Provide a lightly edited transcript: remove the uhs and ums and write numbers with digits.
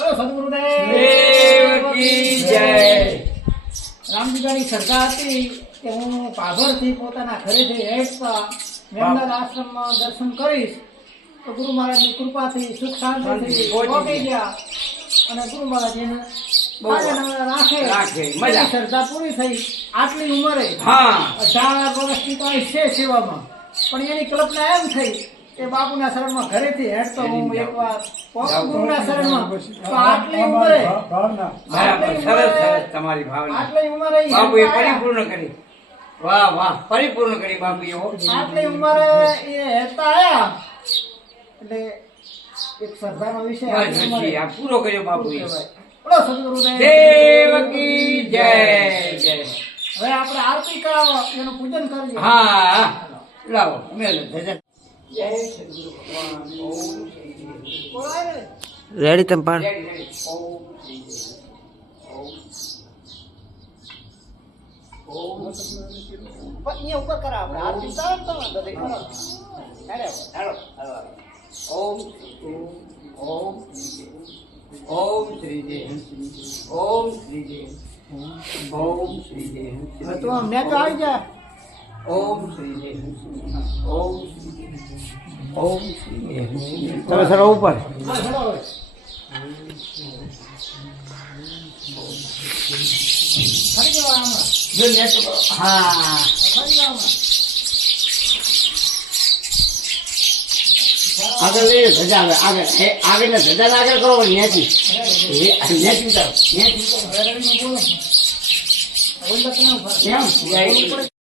સદગુરુદેવ કી જય। રામજીની શ્રદ્ધા હતી કે હું પાભરથી પોતાના ઘરેથી હેઠતા મેમદાર આશ્રમમાં દર્શન કરીશ તો ગુરુ મહારાજની કૃપાથી સુખ શાંતિથી પહોંચી ગયા અને ગુરુ મહારાજ રાખે મજા શ્રદ્ધા પૂરી થઈ। આટલી ઉંમરે 18 વર્ષથી તો છે સેવામાં, પણ એની કલ્પના એમ થઈ કે બાપુના શરણમાં ઘરેથી હેઠતો હું એકવાર ગુરુના શરણમાં તો આટલી ઉંમરે તમારી ભાવના આટલી ઉંમરે બાપુએ પરિપૂર્ણ કરી। વાહ વાહ, પરિપૂર્ણ કરી બાપુએ। આટલી ઉંમરે એ હેઠતા આયા એટલે એક શ્રદ્ધાનો વિષય આ પૂરો કર્યો બાપુએ। બોલો સદગુરુદેવ કી જય જય। હવે આપણે આરતી કરાવો, એનું પૂજન કરીએ। હા લાવો મેલો જય જય સદગુરુ ભગવાન। બોલાય ને રેડી તમ પણ અહીંયા ઉપર કરા આપણે આરતી કરાવો તો વાંધો નહીં, કરો હેડે હાલો હાલો। ઓમ ઓમ ઓમ શ્રી જય ઓમ શ્રી જય ઓમ શ્રી જય તો અમને તો આવી જા। ઓમ શ્રી જય ઓમ શ્રી જય ઓમ શ્રી જય। ચલો સર ઉપર ફરી જવા આમાં, જો નેટ હા ફરી જવા આમાં। આગળ લઈ ધજા આવે આગળ ને ધજા આગળ કરો નેચી નેચી ઉતારો નેચી રેડીમાં બોલો, બોલતા કેમ ફરે? કેમ